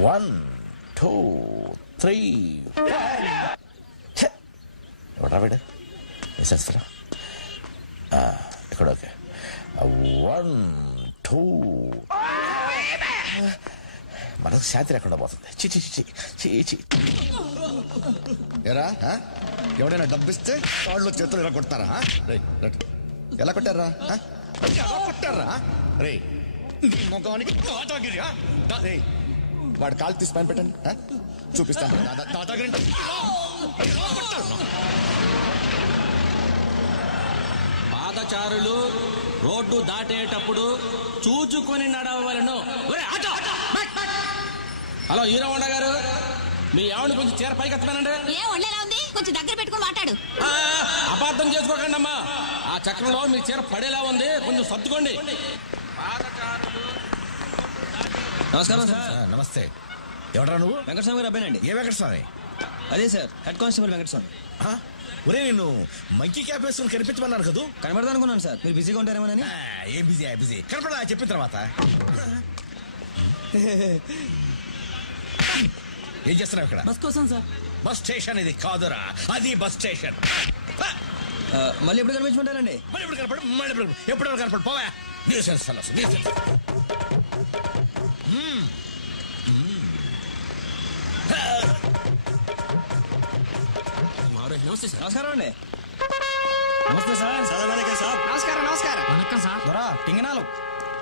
1 2 3 ఎవడా వీడు వేసేస్తారా ఇక్కడ ఓకే 1 2 మనకు శాంతి లేకుండా పోతుంది చి ఎరా ఎవడైనా డబ్బిస్తే కాళ్ళు చేతులు ఎలా కొడతారా? ఎలా కొట్టారా? రే ముఖానికి వాడు కాలు తీసి పైన పెట్టండి, చూపిస్తాను. పాదచారులు రోడ్డు దాటేటప్పుడు చూచుకొని నడవలను. హలో హీరో హోండా గారు, మీ ఆవిడ కొంచెం చీర పైకి ఎత్తమనండి. ఏ ఒళ్ళేలా ఉంది, కొంచెం దగ్గర పెట్టుకుని మాట్లాడు. అపార్థం చేసుకోకండి అమ్మా, ఆ చక్రంలో మీ చీర పడేలా ఉంది, కొంచెం సర్దుకోండి. నమస్కారం సార్. నమస్తే. ఎవడరా నువ్వు? వెంకటస్వామి గారు అబ్బాయినండి. ఏ వెంకటస్వామి? అదే సార్, హెడ్ కానిస్టేబుల్ వెంకటస్వామి. ఒరే నేను మంకీ క్యాప్ వేసుకుని కనిపించమన్నారు కదా. కనబడదా అనుకున్నాను సార్, మీరు బిజీగా ఉంటారేమోనని. ఏం బిజీ కనపడా చెప్పిన తర్వాత ఏం చేస్తున్నావు ఇక్కడ? బస్ కోసం సార్. బస్ స్టేషన్ ఇది కాదురా, అది బస్ స్టేషన్. మళ్ళీ ఎప్పుడు కనిపించమంటారండి? ఎప్పుడు కనపడు పోవా. నమస్కారం అండి. నమస్తే సార్. నమస్కారం. వణక్కం సార్. దొరా టింగనాలు.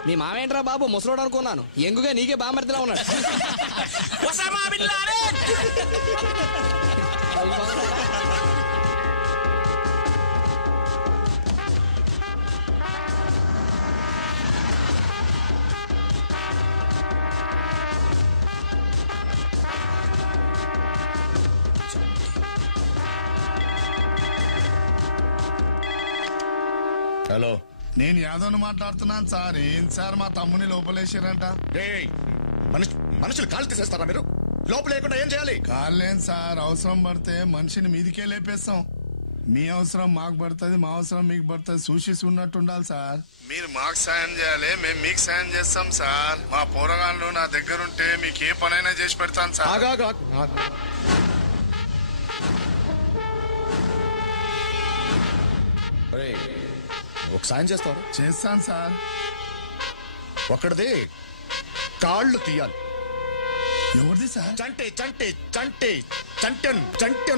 నీ మావేంట్రా బాబు, ముసలోడు అనుకున్నాను. ఎంగుగా నీకే బామర్దిలా ఉన్నాడు. హలో, నేను యాదవ్ని మాట్లాడుతున్నాను సార్. ఏం సార్ మా తమ్ముని లోపలేసారంట. మనుషులు కాళ్ళు తీసేస్తారా మీరు? లోపల లేకుండా ఏం చేయాలి? కాళ్ళేం సార్, అవసరం పడితే మనిషిని మీదికే లేపేస్తాం. మీ అవసరం మాకు పడుతుంది, మా అవసరం మీకు పడుతుంది. చూసి ఉన్నట్టు ఉండాలి సార్. మీరు మాకు సాయం చేయాలి, మేము మీకు సాయం చేస్తాం సార్. మా పోరగాళ్ళు నా దగ్గరుంటే మీకు ఏ పనైనా చేసి పెడతాను సార్. ఒక సాయం చేస్తావు? చేస్తాను సార్. ఒక్కడిది కాళ్ళు తీయాలి. ఎవరిది సార్? చంటెన్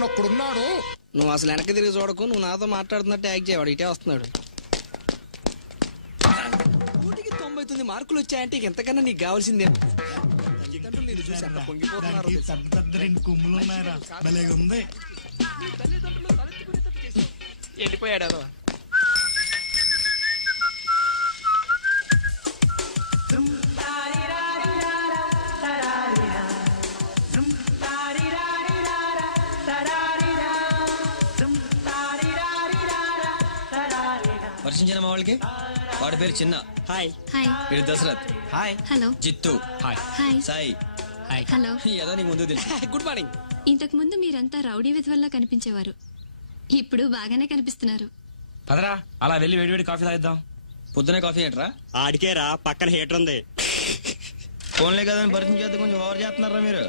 ఒక్కడున్నాడు. నువ్వు అసలు వెనక్కి తిరిగి చూడకు, నువ్వు నాతో మాట్లాడుతున్నట్టు యాక్ట్ చేయవాడు. ఇటే వస్తున్నాడు. 99 మార్కులు వచ్చాయంటే ఎంతకన్నా నీకు కావాల్సిందే. వెళ్ళిపోయాడు. వర్షించిన మా వాళ్ళకి. వాడి పేరు చిన్న. హాయ్. వీడు దశరథ్. హాయ్. హలో. జిత్తు. హాయ్. సాయి. హలో. ఏదో నీకు ముందు తెలుసు. Good morning. ఇంతకు ముందు మీరంతా రౌడీ విధవల్లా కనిపించేవారు, ఇప్పుడు బాగానే కనిపిస్తున్నారు. పదరా అలా వెళ్ళి వేడివేడి కాఫీ తాగిద్దాం. పొద్దునే కాఫీ ఏంట్రా? ఆడికేరా, పక్కన హీటర్ ఉంది. ఫోన్లే కదా పరిచయం చేస్తే కొంచెం ఓవర్ చేస్తున్నారా మీరు?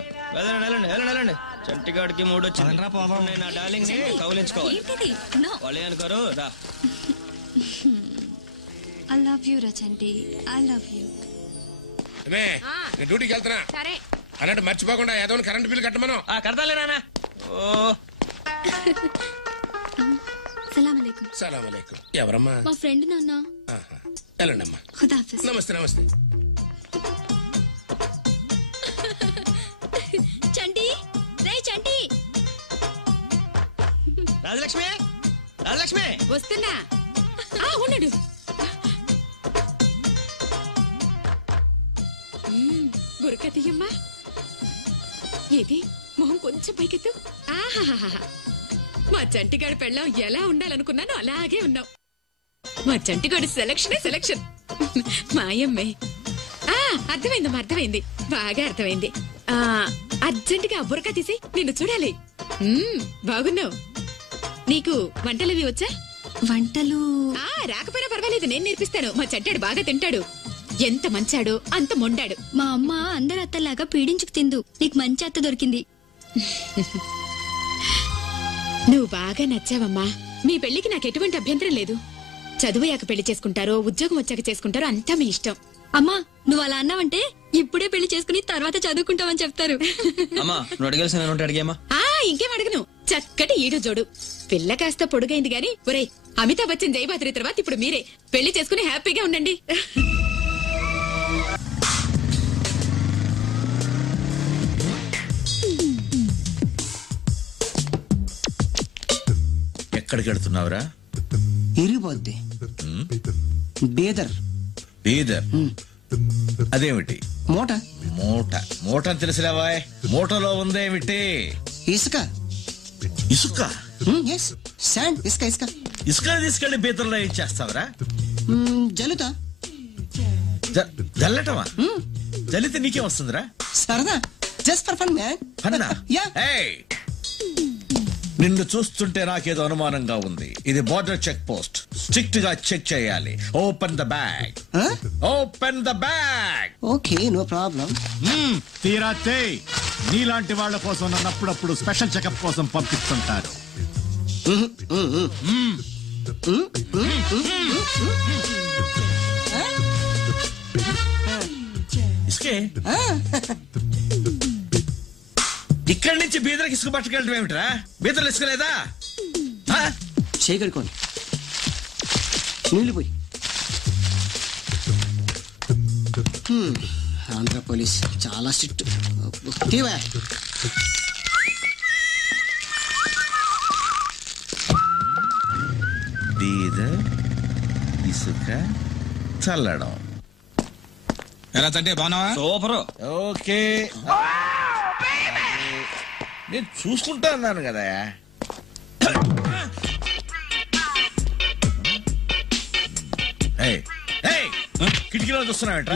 వెళ్ళండి. చంటిగాడికి మూడు వచ్చింది. నా డార్లింగ్ ని కౌలించుకోవాలి. వాళ్ళే అనుకోరు. రా. I love you, Rachanti. I love you. నేను డ్యూటీకి వెళ్తున్నా. సరే. అన్నట్టు మర్చిపోకుండా ఏదో కరెంట్ బిల్ కట్టమను. కడతాలే నాన్న. సలాం అలైకుం. సలాం అలైకుం. ఎవరమ్మా? మా ఫ్రెండ్ నాన్న. వెళ్ళండమ్మా. ఖుదాఫిజ్. నమస్తే. చంటి, రే చంటి. రాజలక్ష్మి వస్తున్నా. ఉన్నాడు. బురక తీయమ్మా. ఏది మొహం కొంచెం పైకెత్తు. మా చంటిగాడి పెళ్ళం ఎలా ఉండాలనుకున్నానో అలాగే ఉన్నావు. మా చంటిగాడి సెలక్షన్. మాయమ్మే. అర్థమైంది, బాగా అర్థమైంది. అర్జెంటుగా బురక తీసి నిన్ను చూడాలి. బాగున్నావు. నీకు వంటలవి వచ్చా? వంటలు రాకపోయినా పర్వాలేదు, నేను నేర్పిస్తాను. మా చంటాడు బాగా తింటాడు. ఎంత మంచాడో అంత మొండాడు. మా అమ్మ అందరు అత్తలాగా పీడించుకు తిందు, నీకు మంచి అత్త దొరికింది. నువ్వు బాగా నచ్చావమ్మా. మీ పెళ్లికి నాకు ఎటువంటి అభ్యంతరం లేదు. చదువుయాక పెళ్లి చేసుకుంటారో ఉద్యోగం వచ్చాక చేసుకుంటారో అంతా మీ ఇష్టం. అమ్మా నువ్వు అలా అన్నావంటే ఇప్పుడే పెళ్లి చేసుకుని తర్వాత చదువుకుంటావని చెప్తారు. అమ్మా నువ్వు అడిగాల్సిన అడిగామా? ఇంకేం అడగను. చక్కటి ఈడు జోడు. పిల్ల కాస్త పొడుగైంది గాని ఒరేయ్, అమితాబ్ బచ్చన్ జయబాద్రి తర్వాత ఇప్పుడు మీరే పెళ్లి చేసుకుని హ్యాపీగా ఉండండి. ఎక్కడికి వెళ్తున్నావురా? ఇరిగిపోద్ది. బీదర్. బీదర్ అదేమిటి? మూట. మూట మూట అని తెలిసిలేవా? మూటలో ఉందేమిటి? ఇసుక. ఇసుక? శాండ్. ఇసుక ఇసుక ఇసుక తీసుకెళ్లి బీదర్లో ఏం చేస్తావరా? జల్లుతా. జల్లటమా? జల్లితే నీకేం వస్తుందిరా? సరదా. Just for fun man. ఫన్నా? నిన్ను చూస్తుంటే నాకేదో అనుమానంగా ఉంది. ఇది బార్డర్ చెక్ పోస్ట్. స్ట్రిక్ట్ గా చెక్ చేయాలి. Open the bag. Open the bag. Okay no problem. తీరాతే నీలాంటి వాళ్ళ కోసం నన్ను అప్పుడప్పుడు స్పెషల్ చెకప్ కోసం పంపిస్తుంటారు. ఇసుకే? ఇక్కడి నుంచి బీదర్కి ఇసుక పట్టుకెళ్ళడం ఏమిట్రా? బీదర్లు ఇసుకలేదా? చేయగలుకోండి. నీళ్ళు పోయి. ఆంధ్ర పోలీస్ చాలా స్ట్రిక్ట్. బీదర్ ఇసుక చల్లడం. ఎలా తంటే బాగున్నావా? సూపర్. ఓకే నేను చూసుకుంటా అన్నాను కదా. కిటికీలో చూస్తున్నావేంట్రా?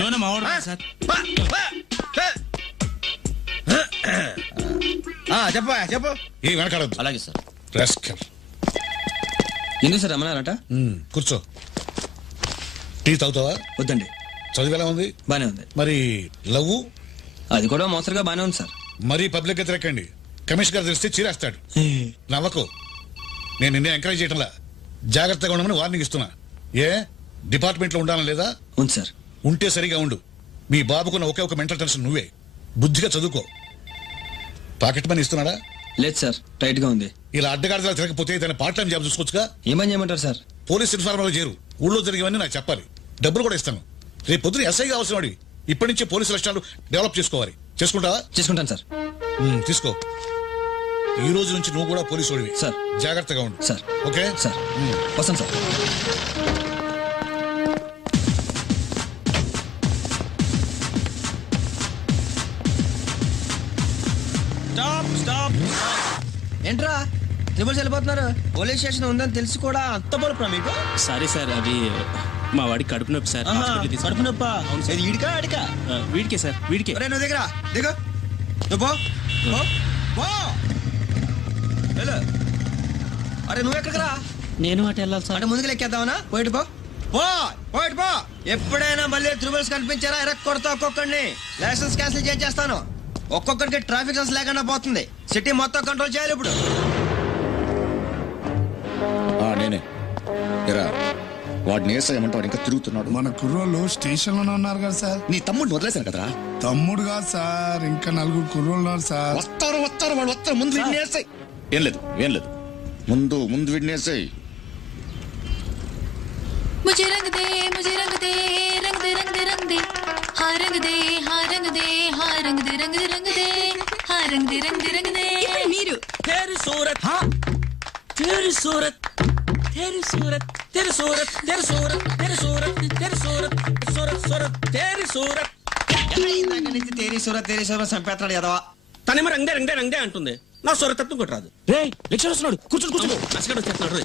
చెప్పా చెప్పు. ఏ వెనకాడద్దు. అలాగే సార్. ఎందుకు సార్ రమ్మన్నారట? కూర్చో. టీ తాగుతావా? వద్దండి. చదువు ఎలా ఉంది? బానే ఉంది. మరి లవ్? అది కూడా మోసరుగా బానే ఉంది సార్. మరీ పబ్లిక్ గా తిరగండి. కమిషనర్ గారు తెలిస్తే చీరేస్తాడు. నవ్వకు. నేను నిన్నే ఎంకరేజ్ చేయటంలా, జాగ్రత్తగా ఉండమని వార్నింగ్ ఇస్తున్నా. ఏ డిపార్ట్మెంట్ లో ఉండాలని లేదా? ఉంది సార్. ఉంటే సరిగా ఉండు. మీ బాబుకున్న ఒకే ఒక మెంటల్ టెన్షన్ నువ్వే. బుద్ధిగా చదువుకో. పాకెట్ మనీ ఇస్తున్నాడా? లేదు సార్, టైట్ గా ఉంది. ఇలా అడ్డగాడిలా తిరగకపోతే తన పార్ట్ టైం జాబ్ చూసుకోవచ్చుగా. ఏమని చేయమంటారు సార్? పోలీస్ ఇన్ఫార్మర్ చేరు. ఊళ్ళో జరిగేవన్నీ నాకు చెప్పాలి. డబ్బులు కూడా ఇస్తాను. రేపు పొద్దున ఎస్ఐగా అవసరం అడివి. ఇప్పటి నుంచి పోలీసు లక్షణాలు డెవలప్ చేసుకోవాలి. చేసుకుంటావా? చేసుకుంటాను సార్. తీసుకో. ఈ రోజు నుంచి నువ్వు కూడా పోలీసు వాడివి సార్. జాగ్రత్తగా ఉండు సార్. Okay sir. వస్తాను సార్. ఏంట్రా ట్రిబుల్స్ వెళ్ళిపోతున్నారు? పోలీస్ స్టేషన్ ఉందని తెలిసి కూడా అంత బలుపురా మీకు? సారీ సార్, అది మా వాడికి కడుపు నొప్పి సార్. కడుపు నొప్పా? ఈడికా అడికా? వీడికే సార్, వీడికే. నువ్వు దగ్గర దిగు. నువ్వు అరే నువ్వు ఎక్కడికి రా? నేను అటు వెళ్ళాలి సార్. అంటే ముందుకు లెక్కేద్దామనా? పోయిటు పో. పోయిటు పో. ఎప్పుడైనా మళ్ళీ ట్రిబుల్స్ కనిపించారా ఎరక్ కొడతా ఒక్కొక్కడిని. లైసెన్స్ క్యాన్సిల్ చేస్తాను. ఒక్కొక్కరికి ట్రాఫిక్ రూల్స్ లేకుండా పోతుంది. సిటీ మొత్తం కంట్రోల్ చేయాలి ఇప్పుడు. నేనే వాడిని వేసేయమంటాడు. ఇంకా తిరుగుతున్నాడు. మన కుర్రోళ్ళు స్టేషన్ లోనే ఉన్నారు కదా సార్. నీ తమ్ముడిని వదిలేశాను కదరా? తమ్ముడు కాదు సార్, ఇంకా 4 కుర్రోళ్ళు ఉన్నారు సార్. వస్తారు వాళ్ళు వస్తారు. ముందు వీడిని వేసాయి. ఏం లేదు ముందు వీడిని వేసాయి. मुझे रंग दे रंग दे रंग दे रंग दे हाँ रंग दे हाँ रंग दे हाँ रंग दे रंग दे रंग दे हाँ रंग दे रंग दे रंग दे. మీరు तेरी सूरत हाँ तेरी सूरत तेरी सूरत तेरी सूरत तेरी सूरत तेरी सूरत तेरी सूरत सूरत सूरत तेरी सूरत తేరీ సూరత్ చంపేస్తాడు ఎదవా. తనేమో రంగే అంటుంది. నా సూరత్ తప్ప ఇంకోటి రాదు. రే లెక్చర్ వస్తున్నాడు. కూర్చోడు అసలు వచ్చేస్తున్నాడు.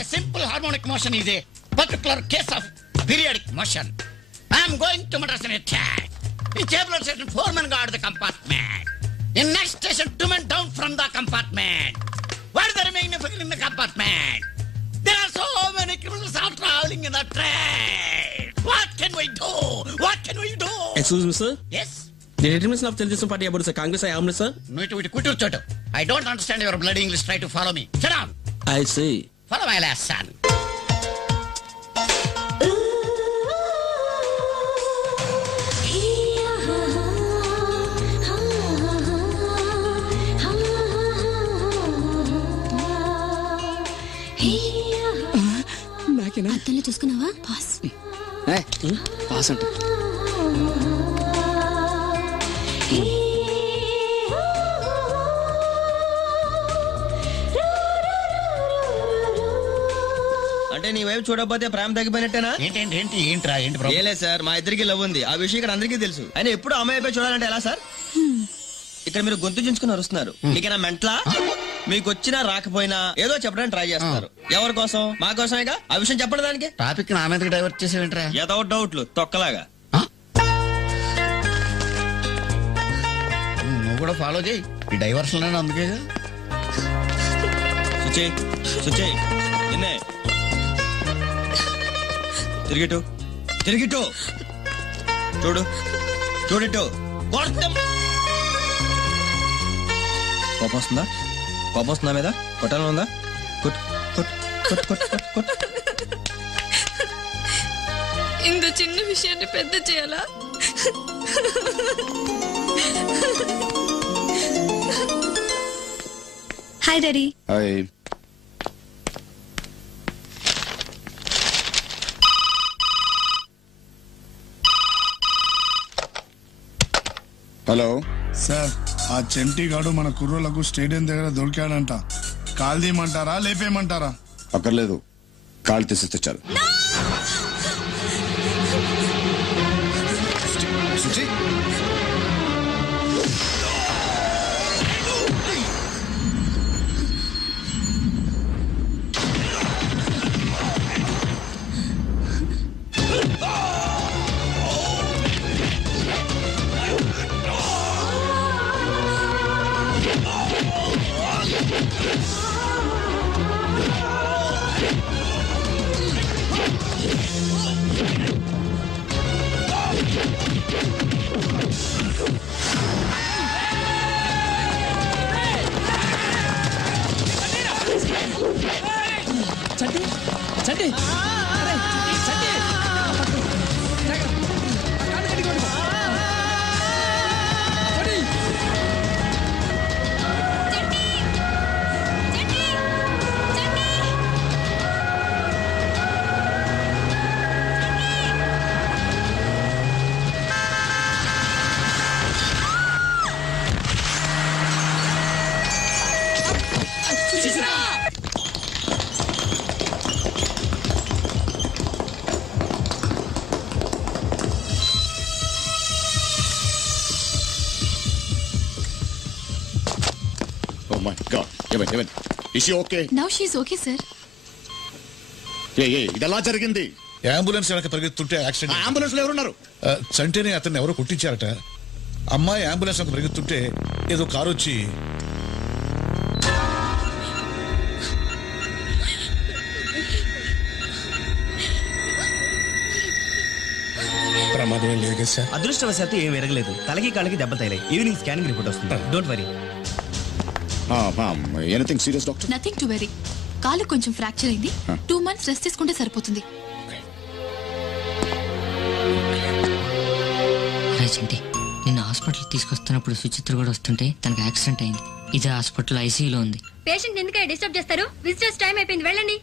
A simple harmonic motion is a particular case of periodic motion. I am going to Madras an attack. In Chevron station, 4 men guard the compartment. In next station, 2 men down from the compartment. What is the remaining in the compartment? There are so many criminals are traveling in the train. What can we do? What can we do? Excuse me, sir. Yes. The determination of Telugu party about the Congress I am, sir. No, quit your choto. I don't understand your bloody English. Try to follow me. Sit down. I see. Follow my last son. అద్దంలో చూసుకున్నావా pass pass అంటే అంటే నీ వైపు చూడకపోతే ప్రేమ తగ్గిపోయినట్టేనా? ఏంట్రా ఏం లేదు sir, మా ఇద్దరికి లవ్ ఉంది. ఆ విషయం ఇక్కడ అందరికీ తెలుసు. అయినా ఎప్పుడు అమ్మాయి వైపు చూడాలంటే ఎలా సార్? ఇక్కడ మీరు గొంతు చించుకుని అరుస్తున్నారు. మీకైనా మెంట్లా? మీకు వచ్చినా రాకపోయినా ఏదో చెప్పడానికి ట్రై చేస్తున్నారు. ఎవరి కోసం? మా కోసమేగా. ఆ విషయం చెప్పండి. దానికి టాపిక్ నా మీదకి డైవర్ట్ చేసేవేంట్రా? ఏదో డౌట్లు తొక్కలాగా. నువ్వు కూడా ఫాలో చేయి. ఈ డైవర్షన్ అందుకే సుచే నిన్నే తిరిగిటు చూడిటు కోపం వస్తుందా మీద? కొట్టాలని ఉందా? ఇంత చిన్న విషయాన్ని పెద్ద చేయాలా? Hi daddy. Hi. Hello sir, ఆ చెంటి గాడు మన కుర్రోళ్లకు స్టేడియం దగ్గర దొరికాడంట. కాల్ తీయమంటారా లేపేయమంటారా? అక్కర్లేదు, కాళ్ళు తీసిస్తే చాలు. చంటి Oh my God. Evan. Is she okay? Now she's okay, sir. ఇదెలా జరిగింది? అంబులెన్స్ వెనక పరిగెత్తుంటే యాక్సిడెంట్. అంబులెన్స్ లో ఎవరున్నారు? చంటేనే అతన్ని ఎవరో కొట్టించారట. అమ్మాయి అంబులెన్స్ వెనక పరిగెత్తుంటే ఏదో కారు వచ్చి ప్రమాదం లేదు కదా సార్? అదృష్టవశాత్తు ఏం ఎరగలేదు. తలకి కాళ్ళకి దెబ్బ తగిలాయి. ఈవినింగ్ స్కానింగ్ రిపోర్ట్ వస్తుంది. Don't worry. Anything serious doctor? Nothing to very. కాలు కొంచెం ఫ్రాక్చర్ అయింది. 2 months రెస్ట్ తీసుకుంటే సరిపోతుంది. రాజంటి, నిన్న హాస్పిటల్ తీసుకొస్తున్నప్పుడు సుచిత్ర కూడా వస్తుంటే తనకు యాక్సిడెంట్ అయింది. ఇది హాస్పిటల్ ఐసీయూలో ఉంది. పేషెంట్ ఎందుకు డిస్టర్బ్ చేస్తారు? విజిటర్స్ టైం అయిపోయింది, వెళ్ళండి.